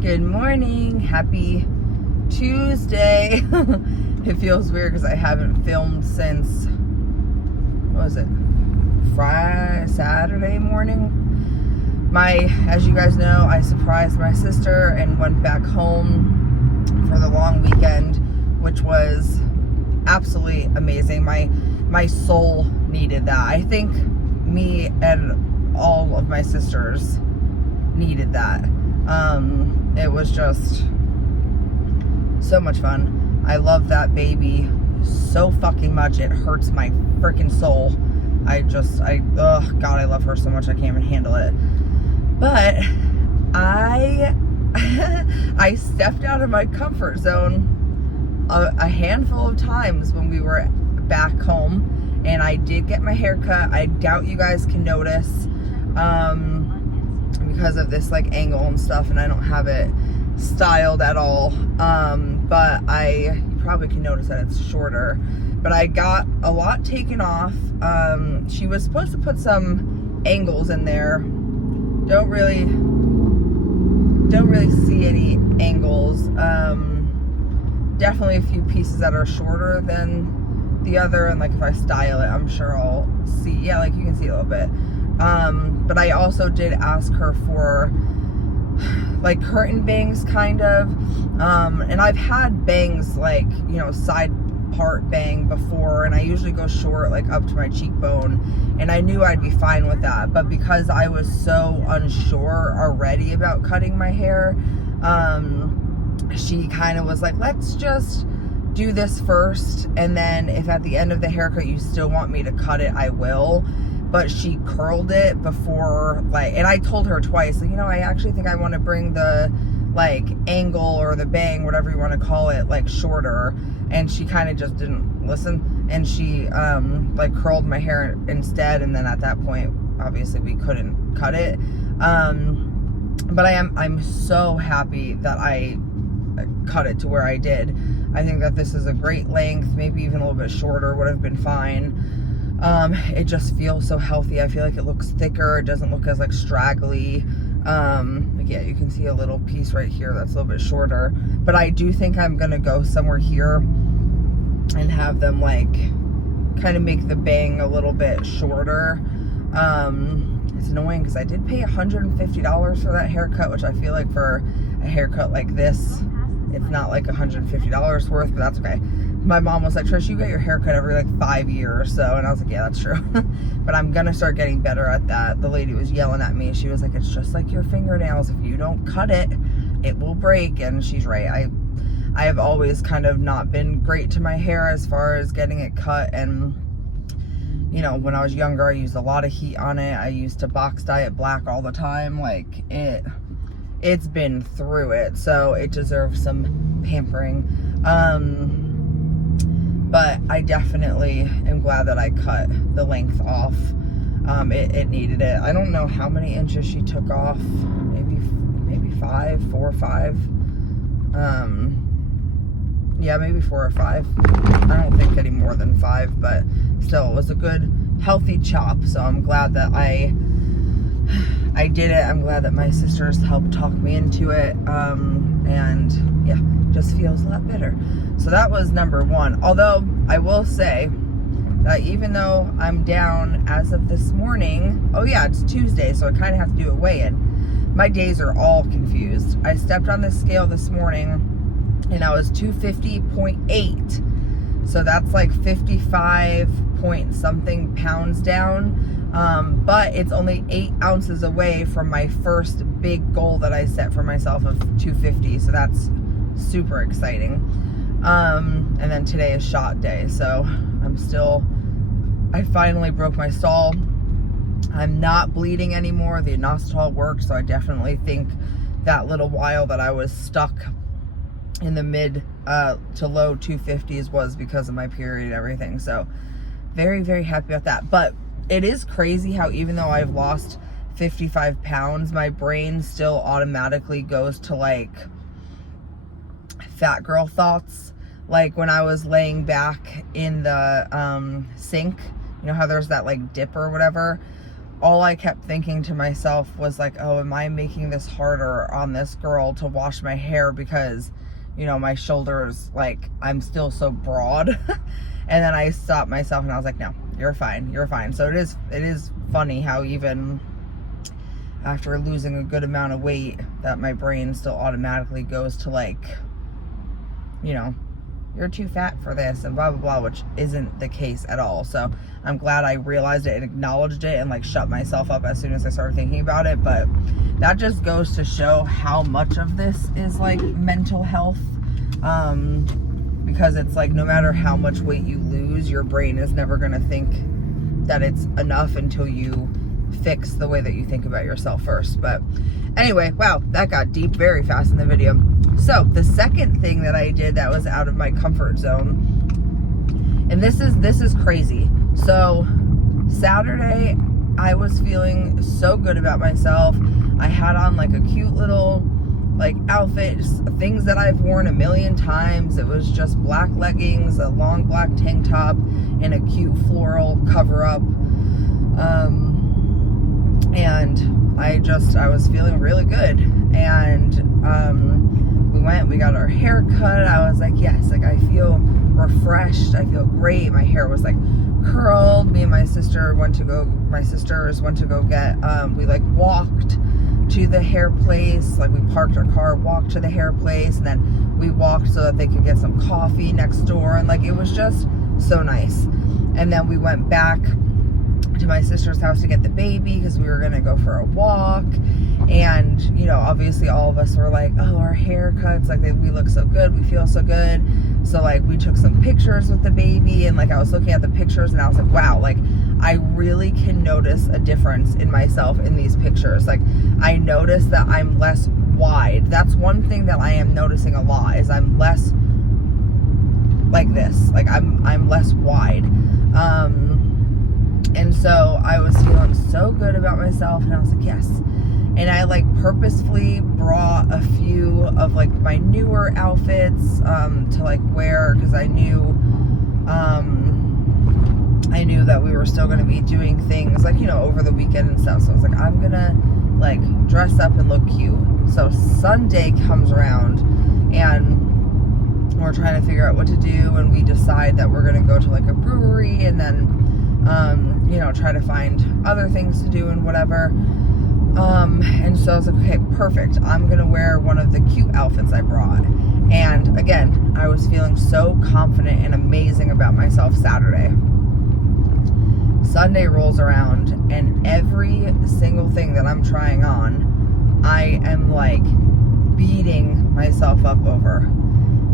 Good morning. Happy Tuesday. It feels weird because I haven't filmed since, what was it? Saturday morning. As you guys know, I surprised my sister and went back home for the long weekend, which was absolutely amazing. My soul needed that. I think me and all of my sisters needed that. It was just so much fun. I love that baby so fucking much. It hurts my freaking soul. Oh God, I love her so much. I can't even handle it. But I stepped out of my comfort zone a handful of times when we were back home, and I did get my hair cut. I doubt you guys can notice because of this like angle and stuff, and I don't have it styled at all, but you probably can notice that it's shorter. But I got a lot taken off. She was supposed to put some angles in there. Don't really see any angles. Definitely a few pieces that are shorter than the other, and like if I style it, I'm sure I'll see. Yeah, like you can see a little bit. But I also did ask her for like curtain bangs kind of, and I've had bangs like, you know, side part bang before, and I usually go short like up to my cheekbone, and I knew I'd be fine with that. But because I was so unsure already about cutting my hair, she kind of was like, let's just do this first, and then if at the end of the haircut you still want me to cut it, I will. But she curled it before, like, and I told her twice, like, you know, I actually think I want to bring the like angle or the bang, whatever you want to call it, like shorter. And she kind of just didn't listen, and she like curled my hair instead. And then at that point, obviously we couldn't cut it. But I'm so happy that I cut it to where I did. I think that this is a great length. Maybe even a little bit shorter would have been fine. It just feels so healthy. I feel like it looks thicker. It doesn't look as like straggly. Like, yeah, you can see a little piece right here that's a little bit shorter. But I do think I'm gonna go somewhere here and have them like kind of make the bang a little bit shorter. It's annoying because I did pay $150 for that haircut, which I feel like for a haircut like this, it's not like $150 worth, but that's okay. My mom was like, Trish, you get your haircut every like 5 years, so, and I was like, yeah, that's true. But I'm gonna start getting better at that. The lady was yelling at me. She was like, it's just like your fingernails. If you don't cut it, it will break. And she's right. I have always kind of not been great to my hair as far as getting it cut. And, you know, when I was younger, I used a lot of heat on it. I used to box dye it black all the time. Like, it's been through it, so it deserves some pampering. But I definitely am glad that I cut the length off. It needed it. I don't know how many inches she took off. Maybe 4 or 5. Yeah, maybe 4 or 5. I don't think any more than 5, but still, it was a good, healthy chop. So I'm glad that I did it. I'm glad that my sisters helped talk me into it. And yeah, just feels a lot better. So that was number 1. Although I will say that even though I'm down as of this morning, oh yeah, it's Tuesday, so I kind of have to do a weigh-in. My days are all confused. I stepped on this scale this morning and I was 250.8. So that's like 55 point something pounds down. But it's only 8 ounces away from my first big goal that I set for myself of 250. So that's super exciting. And then today is shot day. So I finally broke my stall. I'm not bleeding anymore. The inositol worked. So I definitely think that little while that I was stuck in the mid to low 250s was because of my period and everything. So very, very happy about that. But it is crazy how even though I've lost 55 pounds, my brain still automatically goes to like fat girl thoughts. Like when I was laying back in the sink, you know how there's that like dip or whatever? all I kept thinking to myself was like, oh, am I making this harder on this girl to wash my hair because, you know, my shoulders, like, I'm still so broad. And then I stopped myself and I was like, no, you're fine. You're fine. So it is funny how even after losing a good amount of weight that my brain still automatically goes to like, you know, you're too fat for this and blah, blah, blah, which isn't the case at all. So I'm glad I realized it and acknowledged it and like shut myself up as soon as I started thinking about it. But that just goes to show how much of this is like mental health. Because it's like no matter how much weight you lose, your brain is never going to think that it's enough until you fix the way that you think about yourself first. But anyway, wow, that got deep very fast in the video. So the second thing that I did that was out of my comfort zone, and this is crazy. So Saturday, I was feeling so good about myself. I had on like a cute little like outfit, things that I've worn a million times. It was just black leggings, a long black tank top, and a cute floral cover up. And I was feeling really good. And we got our hair cut. I was like, yes, like I feel refreshed. I feel great. My hair was like curled. Me and my sisters went to go get, we like walked to the hair place. Like we parked our car, walked to the hair place, and then we walked so that they could get some coffee next door. And like, it was just so nice. And then we went back to my sister's house to get the baby because we were going to go for a walk. And, you know, obviously all of us were like, oh, our haircuts, like we look so good, we feel so good. So like we took some pictures with the baby, and like I was looking at the pictures and I was like, wow, like I really can notice a difference in myself in these pictures. Like I noticed that I'm less wide. That's one thing that I am noticing a lot, is I'm less like this. Like I'm less wide. And so I was feeling so good about myself, and I was like, yes. And I like purposefully brought a few of like my newer outfits to like wear, because I knew that we were still going to be doing things like, you know, over the weekend and stuff. So I was like, I'm gonna like dress up and look cute. So Sunday comes around and we're trying to figure out what to do, and we decide that we're gonna go to like a brewery and then you know, try to find other things to do and whatever. And so I was like, okay, perfect. I'm going to wear one of the cute outfits I brought. And again, I was feeling so confident and amazing about myself Saturday. Sunday rolls around, and every single thing that I'm trying on, I am like beating myself up over.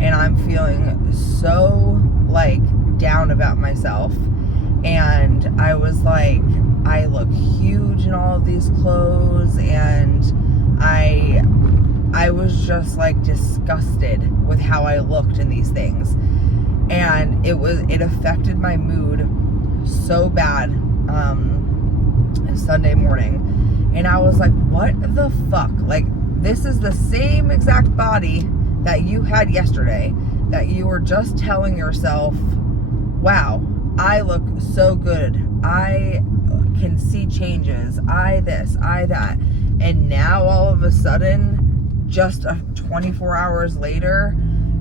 And I'm feeling so like down about myself. And I was like, I look huge in all of these clothes, and I was just like disgusted with how I looked in these things. And it affected my mood so bad Sunday morning. And I was like, what the fuck? Like, this is the same exact body that you had yesterday, that you were just telling yourself, wow, I look so good, I can see changes, I this, I that. And now all of a sudden, just 24 hours later,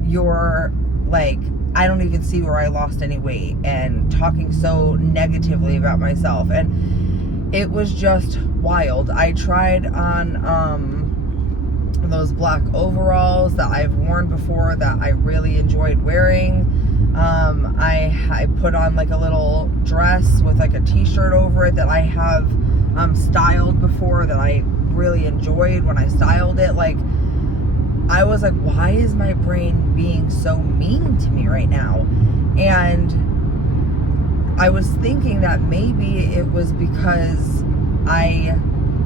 you're like, I don't even see where I lost any weight, and talking so negatively about myself. And it was just wild. I tried on those black overalls that I've worn before that I really enjoyed wearing. I put on like a little dress with like a t-shirt over it that I have styled before, that I really enjoyed when I styled it. Like, I was like, why is my brain being so mean to me right now? And I was thinking that maybe it was because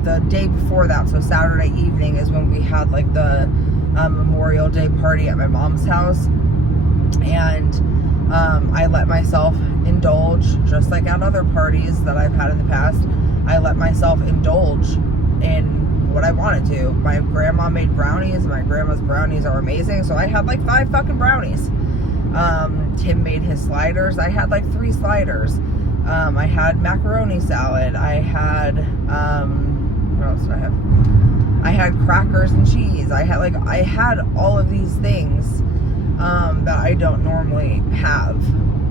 the day before that, so Saturday evening, is when we had like the Memorial Day party at my mom's house. And I let myself indulge, just like at other parties that I've had in the past. I let myself indulge in what I wanted to. My grandma made brownies. My grandma's brownies are amazing. So I had like 5 fucking brownies. Tim made his sliders. I had like 3 sliders. I had macaroni salad. I had, what else did I have? I had crackers and cheese. I had all of these things that I don't normally have.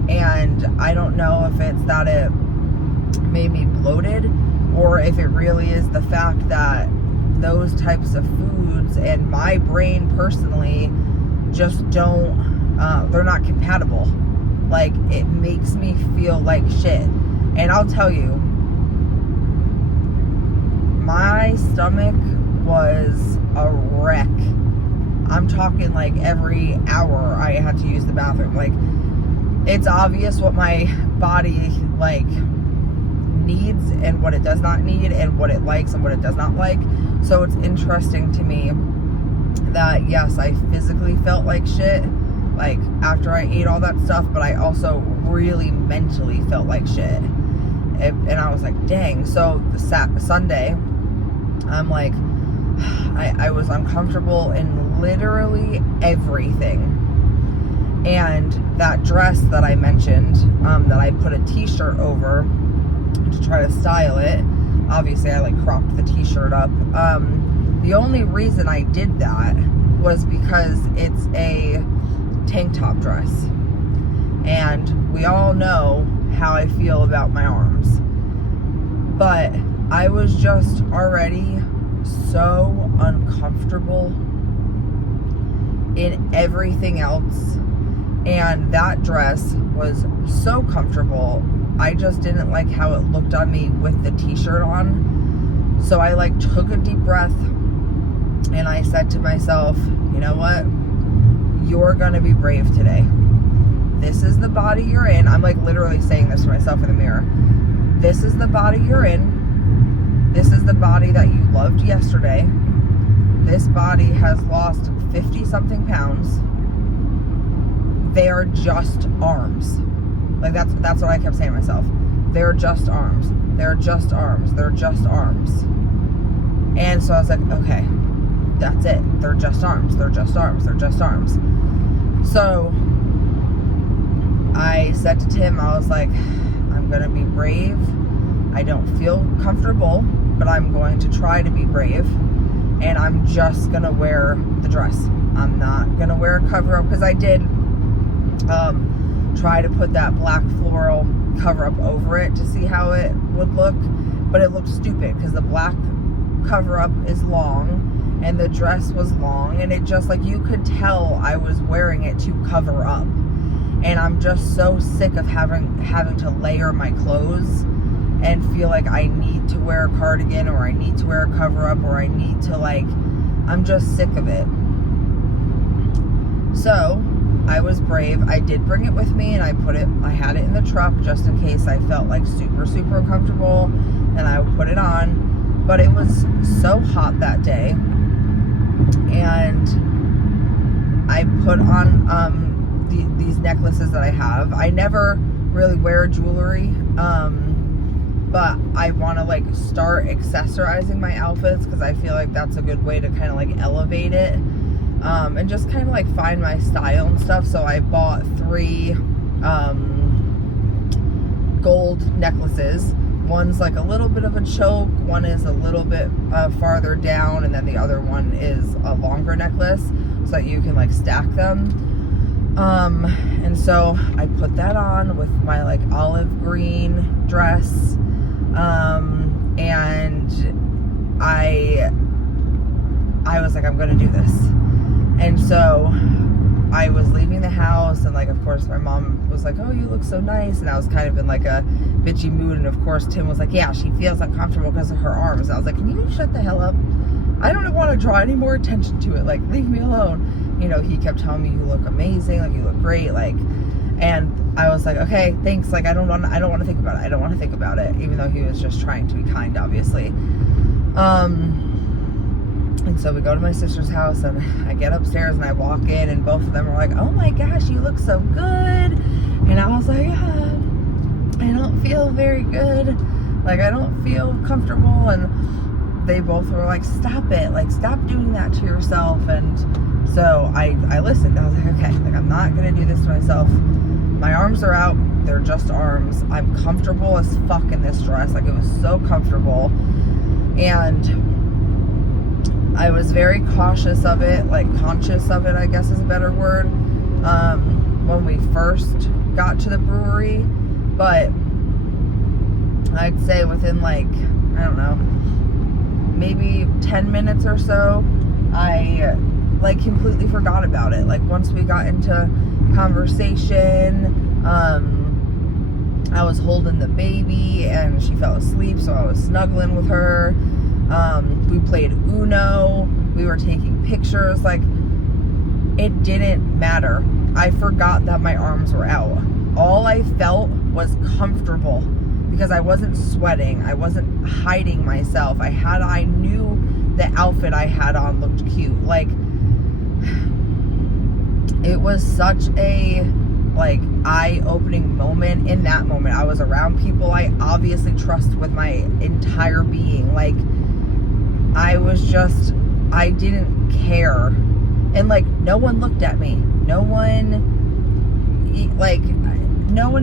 And I don't know if it's that it made me bloated, or if it really is the fact that those types of foods and my brain personally just don't, they're not compatible. Like, it makes me feel like shit. And I'll tell you, my stomach was a wreck. I'm talking like every hour I had to use the bathroom. Like, it's obvious what my body like needs and what it does not need, and what it likes and what it does not like. So it's interesting to me that yes, I physically felt like shit like after I ate all that stuff, but I also really mentally felt like shit. And I was like, dang. So the Sunday, I'm like, I was uncomfortable in literally everything. And that dress that I mentioned, that I put a t-shirt over to try to style it, obviously I like cropped the t-shirt up. The only reason I did that was because it's a tank top dress, and we all know how I feel about my arms, but I was just already so uncomfortable in everything else, and that dress was so comfortable. I just didn't like how it looked on me with the t-shirt on. So I like took a deep breath, and I said to myself, you know what? You're gonna be brave today. This is the body you're in. I'm like literally saying this to myself in the mirror. This is the body you're in. This is the body that you loved yesterday. This body has lost 50 something pounds. They are just arms. Like that's what I kept saying to myself. They're just arms. They're just arms. They're just arms. And so I was like, okay, that's it. They're just arms. They're just arms. They're just arms. So I said to Tim, I was like, I'm going to be brave. I don't feel comfortable, but I'm going to try to be brave. And I'm just going to wear the dress. I'm not going to wear a cover up, because I did try to put that black floral cover up over it to see how it would look. But it looked stupid because the black cover up is long and the dress was long, and it just like, you could tell I was wearing it to cover up. And I'm just so sick of having to layer my clothes and feel like I need to wear a cardigan, or I need to wear a cover up, or I need to like, I'm just sick of it. So I was brave. I did bring it with me, and I had it in the truck just in case I felt like super, super uncomfortable, and I would put it on. But it was so hot that day, and I put on these necklaces that I have. I never really wear jewelry, but I want to like start accessorizing my outfits, because I feel like that's a good way to kind of like elevate it, and just kind of like find my style and stuff. So I bought 3 gold necklaces. One's like a little bit of a choke, one is a little bit farther down, and then the other one is a longer necklace, so that you can like stack them. And so I put that on with my like olive green dress, and I was like, I'm gonna do this. And so I was leaving the house, and like, of course my mom was like, oh, you look so nice, and I was kind of in like a bitchy mood, and of course Tim was like, yeah, she feels uncomfortable because of her arms. And I was like, can you shut the hell up? I don't want to draw any more attention to it, like, leave me alone. You know, he kept telling me, you look amazing, like, you look great, like, and I was like, okay, thanks, like, I don't want to think about it. I don't want to think about it, even though he was just trying to be kind, obviously. And so we go to my sister's house, and I get upstairs, and I walk in, and both of them are like, oh my gosh, you look so good. And I was like, I don't feel very good. Like, I don't feel comfortable. And they both were like, stop it. Like, stop doing that to yourself. And so I listened. I was like, okay, like, I'm not going to do this to myself. my arms are out. They're just arms. I'm comfortable as fuck in this dress. Like, it was so comfortable. And I was very cautious of it, like conscious of it, I guess is a better word, when we first got to the brewery. But I'd say within like, I don't know, maybe 10 minutes or so, I like completely forgot about it. Like, once we got into conversation, I was holding the baby and she fell asleep, so I was snuggling with her. We played Uno, we were taking pictures. Like, it didn't matter. I forgot that my arms were out. All I felt was comfortable because I wasn't sweating. I wasn't hiding myself. I knew the outfit I had on looked cute. Like, it was such a like eye-opening moment. In that moment, I was around people I obviously trust with my entire being. Like, I didn't care. And like, no one looked at me. No one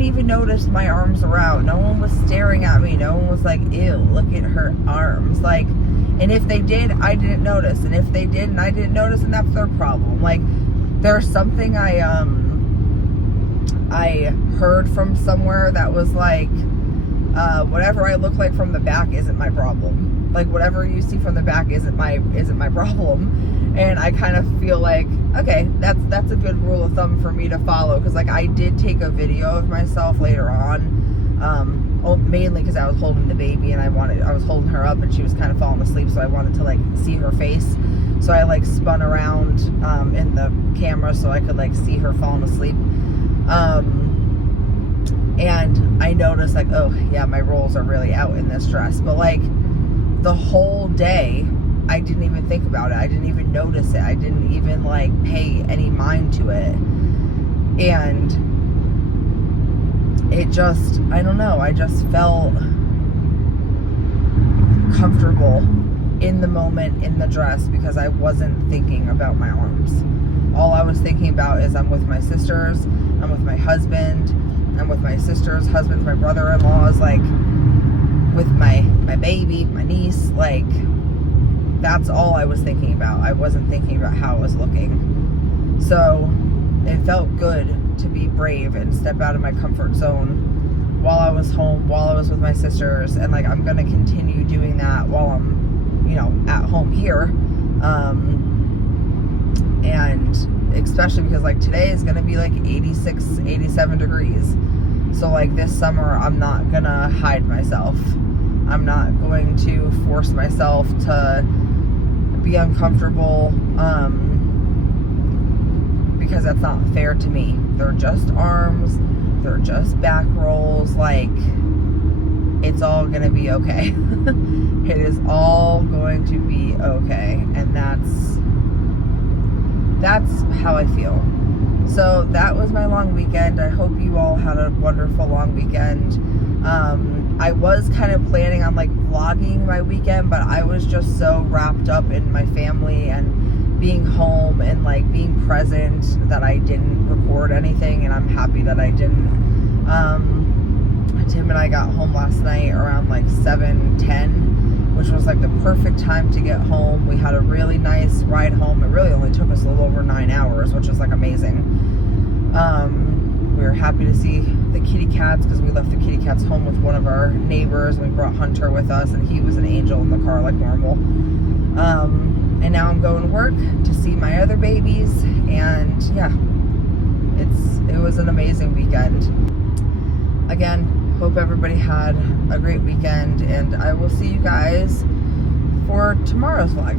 even noticed my arms were out. No one was staring at me. No one was like, ew, look at her arms. Like, and if they did, I didn't notice. And if they did and I didn't notice, and that's their problem. Like, there's something I heard from somewhere that was like, whatever I look like from the back isn't my problem. Like, whatever you see from the back isn't my problem. And I kind of feel like, okay, that's a good rule of thumb for me to follow. Because like, I did take a video of myself later on, mainly because I was holding the baby and I was holding her up and she was kind of falling asleep, so I wanted to like see her face. So I like spun around in the camera so I could like see her falling asleep. And I noticed like, oh yeah, my rolls are really out in this dress. But like, the whole day, I didn't even think about it. I didn't even notice it. I didn't even like pay any mind to it. And it just, I don't know, I just felt comfortable in the moment in the dress because I wasn't thinking about my arms. All I was thinking about is I'm with my sisters, I'm with my husband, I'm with my sisters' husbands, my brother-in-laws, like with my baby, my niece. Like, that's all I was thinking about. I wasn't thinking about how I was looking. So it felt good to be brave and step out of my comfort zone while I was home, while I was with my sisters. And like, I'm gonna continue doing that while I'm, you know, at home here. And especially because like today is gonna be like 86, 87 degrees. So like, this summer, I'm not gonna hide myself. I'm not going to force myself to be uncomfortable, because that's not fair to me. They're just arms, they're just back rolls. Like, it's all gonna be okay. It is all going to be okay. And that's how I feel. So that was my long weekend. I hope you all had a wonderful long weekend. I was kind of planning on like vlogging my weekend, but I was just so wrapped up in my family and being home and like being present that I didn't record anything, and I'm happy that I didn't. Tim and I got home last night around like 7:10, which was like the perfect time to get home. We had a really nice ride home. It really only took us a little over 9 hours, which was like amazing. We were happy to see the kitty cats because we left the kitty cats home with one of our neighbors, and we brought Hunter with us, and he was an angel in the car like normal. And now I'm going to work to see my other babies, and yeah, it was an amazing weekend. Again, hope everybody had a great weekend, and I will see you guys for tomorrow's vlog.